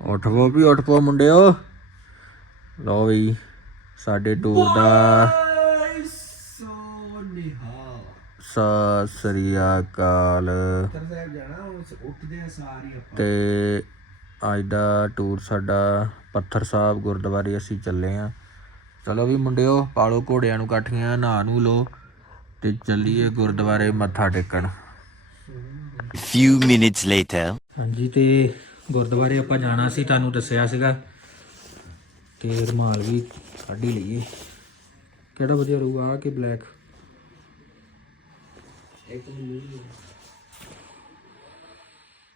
ਉੱਠ ਪੋ ਵੀ ਉੱਠ ਪੋ ਮੁੰਡਿਓ। ਲਓ ਵੀ ਸਾਡੇ ਟੂਰ ਦਾ ਸਤਿ ਸ੍ਰੀ ਅਕਾਲ। ਤਰ ਸਾਹਿਬ ਜਾਣਾ ਉਹ ਉੱਠਦੇ ਆ ਸਾਰੀ ਆਪਾਂ। ਤੇ ਅੱਜ ਦਾ ਟੂਰ ਸਾਡਾ ਪੱਥਰ ਸਾਹਿਬ ਗੁਰਦੁਆਰੇ ਅਸੀਂ ਚੱਲੇ ਆ। ਚਲੋ ਵੀ ਮੁੰਡਿਓ ਪਾਲੋ ਘੋੜਿਆਂ ਨੂੰ ਕਾਠੀਆਂ ਨਹਾ ਨੂੰ ਲੋ ਤੇ ਚੱਲੀਏ ਗੁਰਦੁਆਰੇ ਮੱਥਾ ਟੇਕਣ। Few minutes later. ਹਾਂਜੀ ਤੇ ਗੁਰਦੁਆਰੇ ਆਪਾਂ ਜਾਣਾ ਸੀ, ਤੁਹਾਨੂੰ ਦੱਸਿਆ ਸੀਗਾ। ਤੇ ਰੁਮਾਲ ਵੀ ਕੱਢ ਹੀ ਲਈਏ। ਕਿਹੜਾ ਵਧੀਆ ਰਹੂਗਾ ਆ ਕਿ ਬਲੈਕ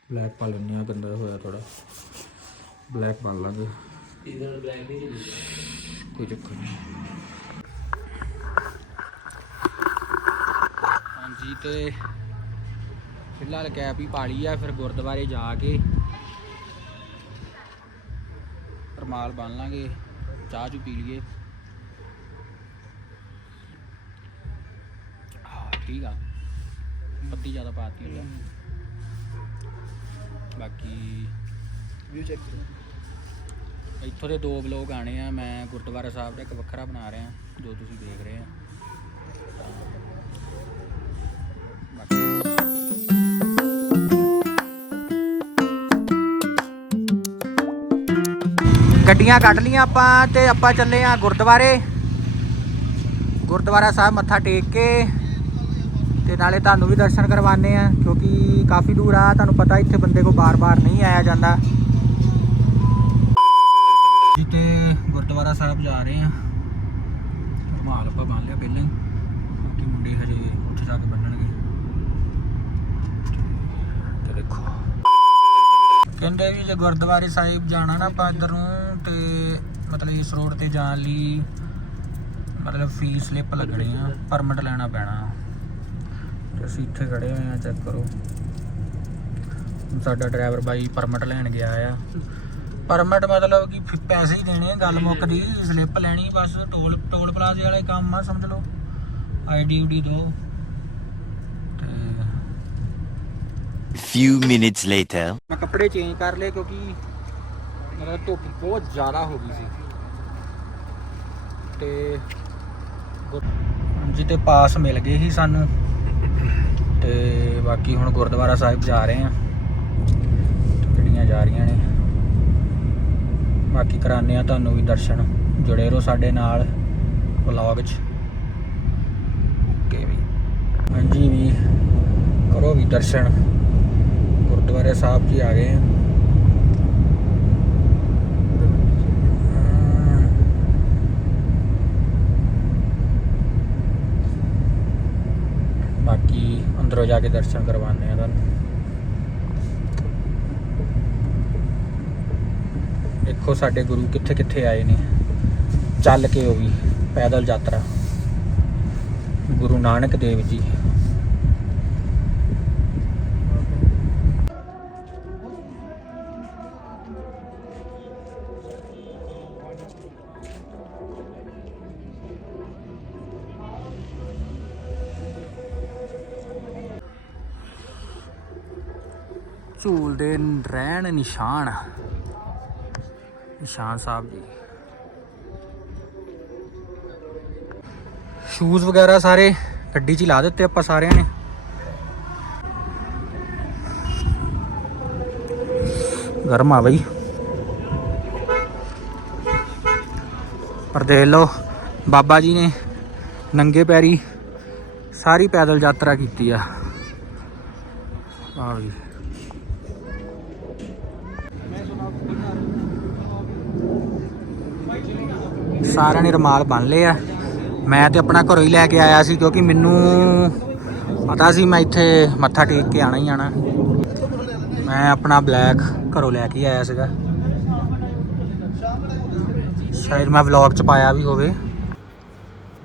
ਬਲੈਕ ਪਾ ਲੈਂਦੇ ਆ ਗੰਦਾ ਹੋਇਆ ਥੋੜਾ ਬਲੈਕ ਪਾ ਲਾਂਗੇ। ਕੋਈ ਚੱਕਰ ਨਹੀਂ। ਹਾਂਜੀ, ਤੇ ਫਿਲਹਾਲ ਕੈਪ ਹੀ ਪਾ ਲਈ ਆ, ਫਿਰ ਗੁਰਦੁਆਰੇ ਜਾ ਕੇ ਰਮਾਲ ਬੰਨ ਲਾਂਗੇ ਚਾਹ ਚੂ ਪੀ ਲਈਏ ਹਾਂ ਠੀਕ ਆ ਪੱਤੀ ਜ਼ਿਆਦਾ ਪਾਤੀ ਹੋਈ ਆ ਬਾਕੀ ਵੀਊ ਚੈੱਕ ਕਰੋ ਇੱਥੋਂ ਦੇ ਦੋ ਬਲੌਗ ਆਣੇ ਆ ਮੈਂ ਗੁਰਦੁਆਰਾ ਸਾਹਿਬ ਦਾ ਇੱਕ ਵੱਖਰਾ ਬਣਾ ਰਿਹਾ ਜੋ ਤੁਸੀਂ ਦੇਖ ਰਹੇ ਆ ਗੱਡੀਆਂ ਕੱਢ ਲੀਆਂ ਆਪਾਂ ਤੇ ਆਪਾਂ ਚੱਲੇ ਆ ਗੁਰਦੁਆਰੇ। ਗੁਰਦੁਆਰਾ ਸਾਹਿਬ ਮੱਥਾ ਟੇਕ ਕੇ ਤੇ ਨਾਲੇ ਤੁਹਾਨੂੰ ਵੀ ਦਰਸ਼ਨ ਕਰਵਾਣੇ ਆ ਕਿਉਂਕਿ ਕਾਫੀ ਦੂਰ ਆ, ਤੁਹਾਨੂੰ ਪਤਾ ਇੱਥੇ ਬੰਦੇ ਕੋ ਬਾਰ-ਬਾਰ ਨਹੀਂ ਆਇਆ ਜਾਂਦਾ। ਜੀ ਤੇ ਗੁਰਦੁਆਰਾ ਸਾਹਿਬ ਜਾ ਰਹੇ ਆ ਰੁਮਾਲ ਆਪਾਂ ਬੰਨ ਲਿਆ ਪਹਿਲਾਂ ਹੀ ਮੁੰਡੇ ਹਜੇ ਉੱਥੇ ਜਾ ਕੇ ਬੰਨਣਗੇ ਤੇ ਦੇਖੋ। ਕਹਿੰਦੇ ਵੀ ਜੇ ਗੁਰਦੁਆਰੇ ਸਾਹਿਬ ਜਾਣਾ ਨਾ ਆਪਾਂ ਇੱਧਰ ਨੂੰ ਤੇ ਮਤਲਬ ਇਸ ਰੋਡ ਤੇ ਜਾਣ ਲਈ ਮਤਲਬ ਫੀਸ ਸਲਿੱਪ ਲੱਗਣੀ ਆ ਪਰਮਿਟ ਲੈਣਾ ਪੈਣਾ। ਤੇ ਅਸੀਂ ਇੱਥੇ ਖੜੇ ਹੋਏ ਆ ਚੈੱਕ ਕਰੋ। ਸਾਡਾ ਡਰਾਈਵਰ ਬਾਈ ਪਰਮਿਟ ਲੈਣ ਗਿਆ ਆ। ਪਰਮਿਟ ਮਤਲਬ ਕਿ ਪੈਸੇ ਹੀ ਦੇਣੇ ਗੱਲ ਮੁੱਕਦੀ ਸਲਿੱਪ ਲੈਣੀ ਬਸ ਟੋਲ ਟੋਲ ਪਲਾਜ਼ੇ ਵਾਲੇ ਕੰਮ ਆ ਸਮਝ ਲਓ। ਆਈਡੀ ਉਡੀ ਦੋ। ਤੇ Few minutes later. ਮੈਂ ਕੱਪੜੇ ਚੇਂਜ ਕਰ ਲਏ ਕਿਉਂਕਿ ਮਤਲਬ ਧੁੱਪ ਬਹੁਤ ਜ਼ਿਆਦਾ ਹੋ ਗਈ ਸੀ। ਤੇ ਜੀ ਤੇ ਪਾਸ ਮਿਲ ਗਏ ਸੀ ਸਾਨੂੰ। ਤੇ ਬਾਕੀ ਹੁਣ ਗੁਰਦੁਆਰਾ ਸਾਹਿਬ ਜਾ ਰਹੇ ਆ ਗੱਡੀਆਂ ਜਾ ਰਹੀਆਂ ਨੇ। ਬਾਕੀ ਕਰਾਣੇ ਆ ਤੁਹਾਨੂੰ ਵੀ ਦਰਸ਼ਨ। ਜੁੜੇ ਰਹੋ ਸਾਡੇ ਨਾਲ ਵਲੌਗ 'ਚ। ਓਕੇ ਵੀ। ਹਾਂਜੀ ਵੀ, ਕਰੋ ਵੀ ਦਰਸ਼ਨ। ਗੁਰਦੁਆਰੇ ਸਾਹਿਬ ਜੀ ਆ ਗਏ ਆ। ਬਾਕੀ ਅੰਦਰੋਂ ਜਾ ਕੇ ਦਰਸ਼ਨ ਕਰਵਾਉਂਦੇ ਆ ਤੁਹਾਨੂੰ। ਦੇਖੋ ਸਾਡੇ ਗੁਰੂ ਕਿੱਥੇ ਕਿੱਥੇ ਆਏ ਨੇ। ਚੱਲ ਕੇ ਉਹ ਵੀ ਪੈਦਲ ਯਾਤਰਾ। ਗੁਰੂ ਨਾਨਕ ਦੇਵ ਜੀ। ਝੂਲਦੇ ਰਹਿਣ ਨਿਸ਼ਾਨ। ਨਿਸ਼ਾਨ ਸਾਹਿਬ ਜੀ। ਸ਼ੂਜ਼ ਵਗੈਰਾ ਸਾਰੇ ਗੱਡੀ 'ਚ ਹੀ ਲਾ ਦਿੱਤੇ ਆਪਾਂ ਸਾਰਿਆਂ ਨੇ। ਗਰਮ ਆ ਬਈ। ਪਰ ਦੇਖ ਲਓ, ਬਾਬਾ ਜੀ ਨੇ ਨੰਗੇ ਪੈਰੀ ਸਾਰੀ ਪੈਦਲ ਯਾਤਰਾ ਕੀਤੀ ਆ। ਆਹ ਜੀ ਸਾਰਿਆਂ ਨੇ ਰਮਾਲ ਬੰਨ ਲਏ ਆ। ਮੈਂ ਤੇ ਆਪਣਾ ਘਰੋਂ ਹੀ ਲੈ ਕੇ ਆਇਆ ਸੀ ਕਿਉਂਕਿ ਮੈਨੂੰ ਪਤਾ ਸੀ ਮੈਂ ਇੱਥੇ ਮੱਥਾ ਟੇਕ ਕੇ ਆਣਾ ਹੀ ਆਣਾ। ਮੈਂ ਆਪਣਾ ਬਲੈਕ ਘਰੋਂ ਲੈ ਕੇ ਆਇਆ ਸੀਗਾ। ਸ਼ਾਇਦ ਮੈਂ ਵਲੌਗ ਚ ਪਾਇਆ ਵੀ ਹੋਵੇ।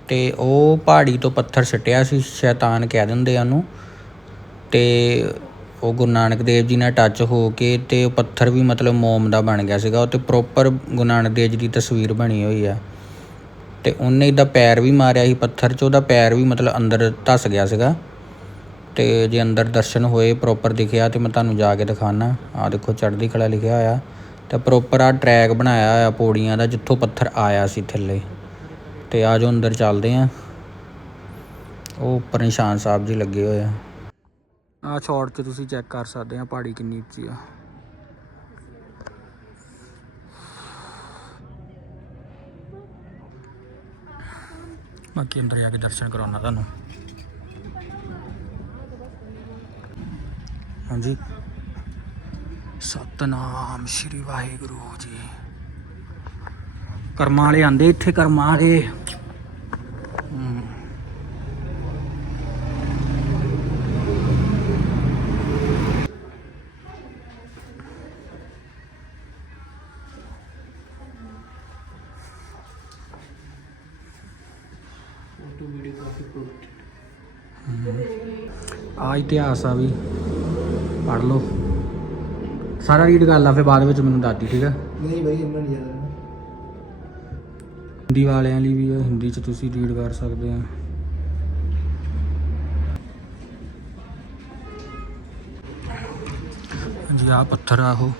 ਤੇ ਉਹ ਪਹਾੜੀ ਤੋਂ ਪੱਥਰ ਛੱਟਿਆ ਸੀ, ਸ਼ੈਤਾਨ ਕਹਿ ਦਿੰਦੇ ਆ ਉਹਨੂੰ। ਤੇ ਉਹ ਗੁਰੂ ਨਾਨਕ ਦੇਵ ਜੀ ਨਾਲ ਟੱਚ ਹੋ ਕੇ ਤੇ ਉਹ ਪੱਥਰ ਵੀ ਮਤਲਬ ਮੋਮ ਦਾ ਬਣ ਗਿਆ ਸੀਗਾ। ਉਹ ਤੇ ਪ੍ਰੋਪਰ ਗੁਰੂ ਨਾਨਕ ਦੇਵ ਜੀ ਦੀ ਤਸਵੀਰ ਬਣੀ ਹੋਈ ਆ। ਤੇ ਉਹਨੇ ਇਹਦਾ ਪੈਰ ਵੀ ਮਾਰਿਆ ਸੀ, ਪੱਥਰ 'ਚ ਉਹਦਾ ਪੈਰ ਵੀ ਮਤਲਬ ਅੰਦਰ ਧੱਸ ਗਿਆ ਸੀਗਾ। ਤੇ ਜੇ ਅੰਦਰ ਦਰਸ਼ਨ ਹੋਏ ਪ੍ਰੋਪਰ ਦਿਖਿਆ ਤੇ ਮੈਂ ਤੁਹਾਨੂੰ ਜਾ ਕੇ ਦਿਖਾਣਾ ਆ ਦੇਖੋ, ਚੜ੍ਹਦੀ ਕਲਾ ਲਿਖਿਆ ਹੋਇਆ। ਤੇ ਪ੍ਰੋਪਰ ਆ ਟਰੈਕ ਬਣਾਇਆ ਹੋਇਆ ਪੌੜੀਆਂ ਦਾ, ਜਿੱਥੋਂ ਪੱਥਰ ਆਇਆ ਸੀ ਥੱਲੇ। ਤੇ ਆ ਜੋ ਅੰਦਰ ਚੱਲਦੇ ਆ, ਉਹ ਉੱਪਰ ਨਿਸ਼ਾਨ ਸਾਹਿਬ ਜੀ ਲੱਗੇ ਹੋਏ ਆ। ਆ ਸ਼ਾਰਟ 'ਚ ਤੁਸੀਂ ਚੈੱਕ ਕਰ ਸਕਦੇ ਆ, ਪਹਾੜੀ ਕਿੰਨੀ ਉੱਚੀ ਆ। ਬਾਕੀ ਅੰਦਰ ਜਾ ਕੇ ਦਰਸ਼ਨ ਕਰਾਉਣਾ ਤੁਹਾਨੂੰ। ਹਾਂਜੀ। ਸਤਨਾਮ ਸ਼੍ਰੀ ਵਾਹਿਗੁਰੂ ਜੀ। ਕਰਮਾਂ ਵਾਲੇ ਆਂਦੇ ਇੱਥੇ, ਕਰਮਾਂ ਵਾਲੇ। ਆ ਇਤਿਹਾਸ ਆ ਵੀ ਪੜ ਲਓ। ਸਾਰਾ ਰੀਡ ਕਰ ਲਾ ਫਿਰ ਬਾਅਦ ਵਿੱਚ ਮੈਨੂੰ ਦੱਸਦੀ ਠੀਕ ਹੈ? ਨਹੀਂ ਭਾਈ ਇੰਨਾ ਨਹੀਂ ਜ਼ਿਆਦਾ। ਹਿੰਦੀ ਵਾਲਿਆਂ ਲਈ ਵੀ ਹੈ ਹਿੰਦੀ ਚ ਤੁਸੀਂ ਰੀਡ ਕਰ ਸਕਦੇ ਆ। ਹਾਂਜੀ ਆ ਪੱਥਰ ਆ ਉਹ।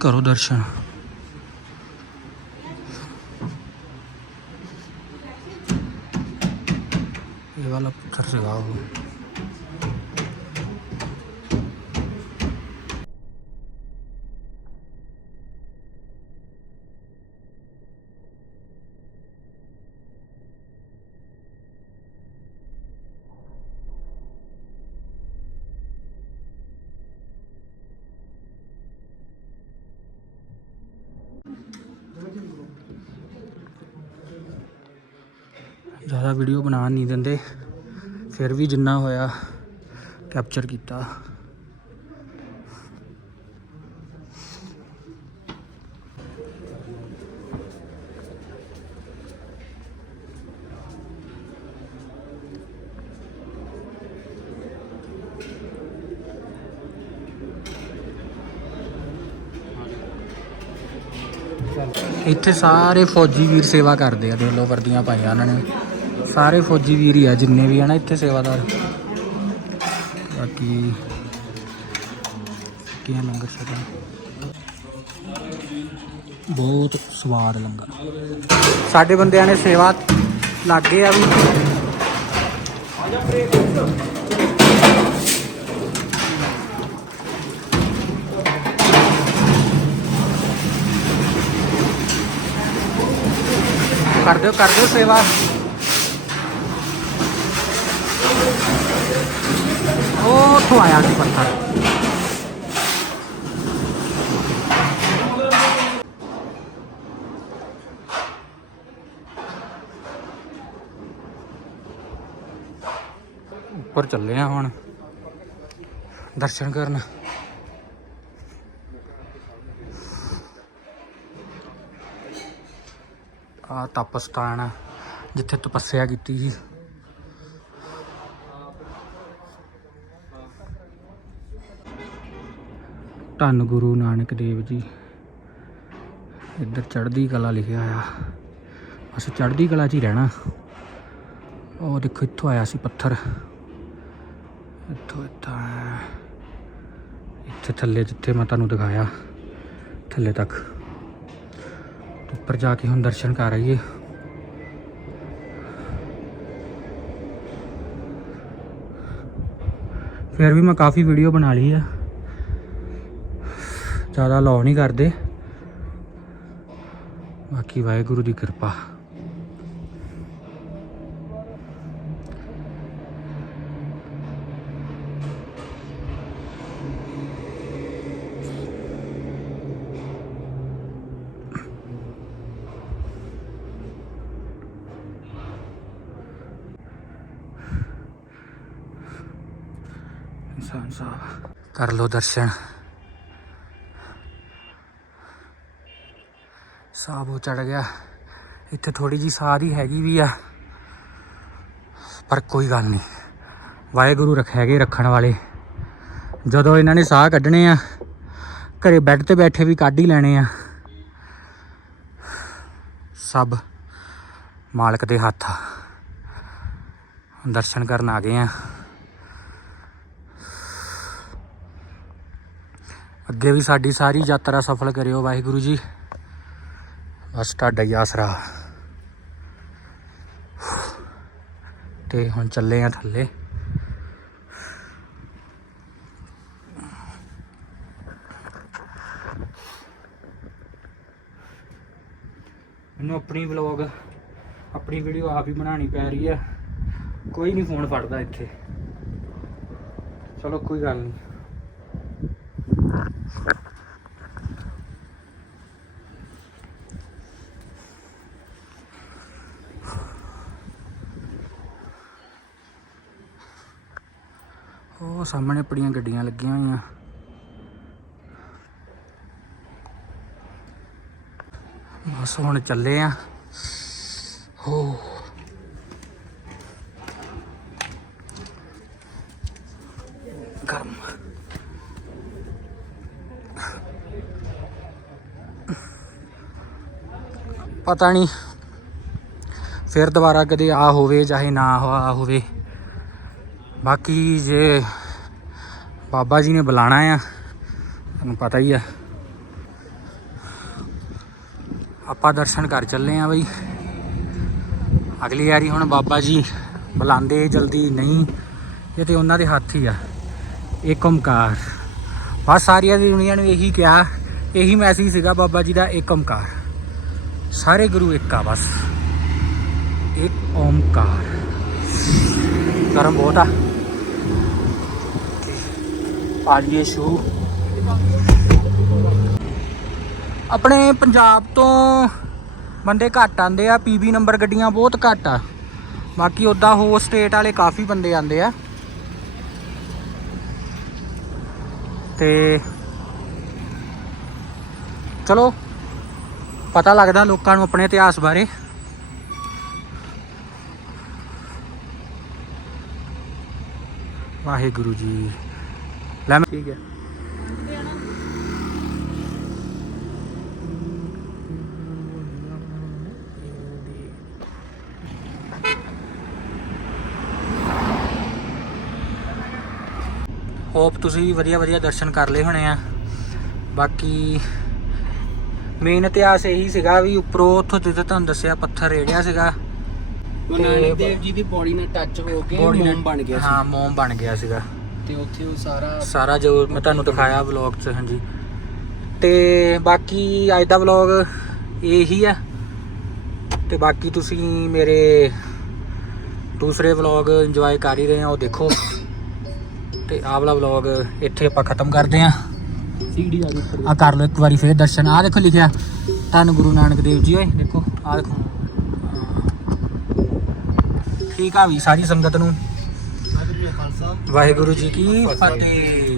ਕਰੋ ਦਰਸ਼ਨ। ਇਹ ਵਾਲਾ ਪੱਥਰ ਜ਼ਿਆਦਾ ਵੀਡੀਓ ਬਣਾਉਣ ਨਹੀਂ ਦਿੰਦੇ। ਫਿਰ ਵੀ ਜਿੰਨਾ ਹੋਇਆ ਕੈਪਚਰ ਕੀਤਾ। ਇੱਥੇ ਸਾਰੇ ਫੌਜੀ ਵੀਰ ਸੇਵਾ ਕਰਦੇ ਆ ਦੇਖ ਲਓ ਵਰਦੀਆਂ ਪਾਈਆਂ ਉਹਨਾਂ ਨੇ। ਸਾਰੇ ਫੌਜੀ ਵੀਰ ਹੀ ਆ, ਜਿੰਨੇ ਵੀ ਆ ਨਾ ਇੱਥੇ ਸੇਵਾਦਾਰ। ਬਾਕੀ ਕੀ ਆ ਲੰਗਰ ਛਕਾ? ਬਹੁਤ ਸਵਾਦ ਲੰਗਰ। ਸਾਡੇ ਬੰਦਿਆਂ ਨੇ ਸੇਵਾ ਲੱਗੇ ਆ ਵੀ। ਕਰ ਦਿਓ ਕਰ ਦਿਓ ਸੇਵਾ ਉਹ ਉੱਥੋਂ ਆਇਆ ਸੀ ਪੱਥਰ ਉੱਪਰ ਚੱਲੇ ਆ ਹੁਣ। ਦਰਸ਼ਨ ਕਰਨ। ਆ ਤਪਸਥਾਨ ਜਿੱਥੇ ਤਪੱਸਿਆ ਕੀਤੀ ਸੀ। ਧੰਨ ਗੁਰੂ ਨਾਨਕ ਦੇਵ ਜੀ। ਇੱਧਰ ਚੜ੍ਹਦੀ ਕਲਾ ਲਿਖਿਆ ਆ। ਅਸੀਂ ਚੜ੍ਹਦੀ ਕਲਾ 'ਚ ਹੀ ਰਹਿਣਾ। ਉਹ ਦੇਖੋ, ਇੱਥੋਂ ਆਇਆ ਸੀ ਪੱਥਰ। ਇੱਥੋਂ ਇੱਥਾਂ ਆਇਆ। ਇੱਥੇ ਥੱਲੇ ਜਿੱਥੇ ਮੈਂ ਤੁਹਾਨੂੰ ਦਿਖਾਇਆ, ਥੱਲੇ ਤੱਕ। ਉੱਪਰ ਜਾ ਕੇ ਹੁਣ ਦਰਸ਼ਨ ਕਰ ਆਈਏ। ਫਿਰ ਵੀ ਮੈਂ ਕਾਫੀ ਵੀਡੀਓ ਬਣਾ ਲਈ ਆ। ਜ਼ਿਆਦਾ ਲਾਉ ਨਹੀਂ ਕਰਦੇ। ਬਾਕੀ ਵਾਹਿਗੁਰੂ ਦੀ ਕਿਰਪਾ। ਇਨਸਾਨ ਸਾਹਿਬ ਕਰ ਲੋ ਦਰਸ਼ਨ। ਸਾਹ ਉਹ ਚੜ ਗਿਆ। ਇੱਥੇ ਥੋੜੀ ਜੀ ਸਾਹ ਦੀ ਹੈਗੀ ਵੀ ਆ। ਪਰ ਕੋਈ ਗੱਲ ਨਹੀਂ। ਵਾਹਿਗੁਰੂ ਰੱਖ ਹੈਗੇ ਰੱਖਣ ਵਾਲੇ। ਜਦੋਂ ਇਹਨਾਂ ਨੇ ਸਾਹ ਕੱਢਣੇ ਆ, ਘਰੇ ਬੈੱਡ ਤੇ ਬੈਠੇ ਵੀ ਕੱਢ ਹੀ ਲੈਣੇ ਆ। ਸਭ ਮਾਲਕ ਦੇ ਹੱਥ ਆ। ਦਰਸ਼ਨ ਕਰਨ ਆ ਗਏ ਆ। ਅੱਗੇ ਵੀ ਸਾਡੀ ਸਾਰੀ ਯਾਤਰਾ ਸਫਲ ਕਰਿਓ ਵਾਹਿਗੁਰੂ ਜੀ। ਬਸ ਤੁਹਾਡਾ ਹੀ ਆਸਰਾ। ਤੇ ਹੁਣ ਚੱਲੇ ਆ ਥੱਲੇ। ਮੈਨੂੰ ਆਪਣੀ ਵਲੌਗ, ਆਪਣੀ ਵੀਡੀਓ ਆਪ ਹੀ ਬਣਾਉਣੀ ਪੈ ਰਹੀ ਹੈ ਕੋਈ ਨਹੀਂ ਫੋਨ ਫੜਦਾ ਇੱਥੇ। ਚਲੋ ਕੋਈ ਗੱਲ ਨਹੀਂ। ਉਹ ਸਾਹਮਣੇ ਆਪਣੀਆਂ ਗੱਡੀਆਂ ਲੱਗੀਆਂ ਹੋਈਆਂ। ਬਸ ਹੁਣ ਚੱਲੇ ਆ। ਹੋ। ਪਤਾ ਨਹੀਂ। ਫਿਰ ਦੁਬਾਰਾ ਕਦੇ ਆ ਹੋਵੇ, ਚਾਹੇ ਨਾ ਆ ਹੋਵੇ। ਬਾਕੀ ਜੇ ਬਾਬਾ ਜੀ ਨੇ ਬੁਲਾਣਾ ਆ, ਤੁਹਾਨੂੰ ਪਤਾ ਹੀ ਆ। ਆਪਾਂ ਦਰਸ਼ਨ ਕਰ ਚੱਲੇ ਆ ਬਈ। ਅਗਲੀ ਵਾਰੀ ਹੁਣ ਬਾਬਾ ਜੀ ਬੁਲਾਉਂਦੇ ਜਲਦੀ, ਨਹੀਂ, ਇਹ ਤੇ ਉਹਨਾਂ ਦੇ ਹੱਥ ਹੀ ਆ। ਏਕ ਓਮਕਾਰ। ਬਸ ਸਾਰੀਆਂ ਦੀ ਦੁਨੀਆ ਨੂੰ ਇਹੀ ਕਿਹਾ, ਇਹੀ ਮੈਸੇਜ ਸੀਗਾ ਬਾਬਾ ਜੀ ਦਾ, ਇੱਕ ਓਮਕਾਰ। ਸਾਰੇ ਗੁਰੂ ਇੱਕ ਆ ਬਸ। ਏਕ ਓਮਕਾਰ। ਗਰਮ ਬਹੁਤ ਆ। ਪਾਲੀਏ ਸ਼ੂ। ਆਪਣੇ ਪੰਜਾਬ ਤੋਂ ਬੰਦੇ ਘੱਟ ਆਂਦੇ ਆ ਪੀਬੀ ਨੰਬਰ ਗੱਡੀਆਂ ਬਹੁਤ ਘੱਟ ਆ। ਬਾਕੀ ਉਦਾਂ ਹੋਰ ਸਟੇਟ ਵਾਲੇ ਕਾਫੀ ਬੰਦੇ ਆਂਦੇ ਆ। ਤੇ ਚਲੋ ਪਤਾ ਲੱਗਦਾ ਲੋਕਾਂ ਨੂੰ ਆਪਣੇ ਇਤਿਹਾਸ ਬਾਰੇ। ਵਾਹਿਗੁਰੂ ਜੀ। ਲੈ ਮੈਂ ਠੀਕ ਹੈ। ਹੋਪ ਤੁਸੀਂ ਵਧੀਆ ਵਧੀਆ ਦਰਸ਼ਨ ਕਰ ਲਏ ਹੋਣੇ ਆ। ਬਾਕੀ ਮੇਨ ਇਤਿਹਾਸ ਇਹੀ ਸੀਗਾ ਵੀ ਉੱਪਰੋਂ ਉੱਥੋਂ ਜਿੱਥੇ ਤੁਹਾਨੂੰ ਦੱਸਿਆ ਪੱਥਰ ਰੇੜਿਆ ਸੀਗਾ। ਗੁਰੂ ਤੇ ਨਾਨਕ ਦੇਵ ਜੀ ਦੀ ਬੋਡੀ ਨਾਲ ਟੱਚ ਹੋ ਕੇ Body ਨਾਲ- ਮੋਮ ਬਣ ਗਿਆ ਹਾਂ ਮੋਮ ਬਣ ਗਿਆ ਸੀਗਾ। ਸੀ ਤੇ ਉੱਥੇ ਉਹ ਸਾਰਾ ਸਾਰਾ ਜੋ ਮੈਂ ਤੁਹਾਨੂੰ ਦਿਖਾਇਆ ਵਲੌਗ 'ਚ ਹਾਂਜੀ। ਤੇ ਬਾਕੀ ਅੱਜ ਦਾ ਵਲੌਗ ਇਹੀ ਆ। ਤੇ ਬਾਕੀ ਤੁਸੀਂ ਮੇਰੇ ਦੂਸਰੇ ਵਲੌਗ ਇੰਜੋਏ ਕਰ ਹੀ ਰਹੇ ਆ ਉਹ ਦੇਖੋ। ਤੇ ਆਹ ਵਾਲਾ ਵਲੌਗ ਇੱਥੇ ਆਪਾਂ ਖਤਮ ਕਰਦੇ ਆ ਸੀਡੀ ਆ ਗਈ ਉੱਪਰ। ਆ ਕਰ ਲਓ ਇੱਕ ਵਾਰੀ ਫੇਰ ਦਰਸ਼ਨ। ਆ ਦੇਖੋ ਲਿਖਿਆ ਧੰਨ ਗੁਰੂ ਨਾਨਕ ਦੇਵ ਜੀ। ਓਏ ਦੇਖੋ ਆ ਦੇਖੋ। ਠੀਕ ਆ ਵੀ ਸਾਰੀ ਸੰਗਤ ਨੂੰ। ਵਾਹਿਗੁਰੂ ਜੀ ਕੀ ਫਤਿਹ।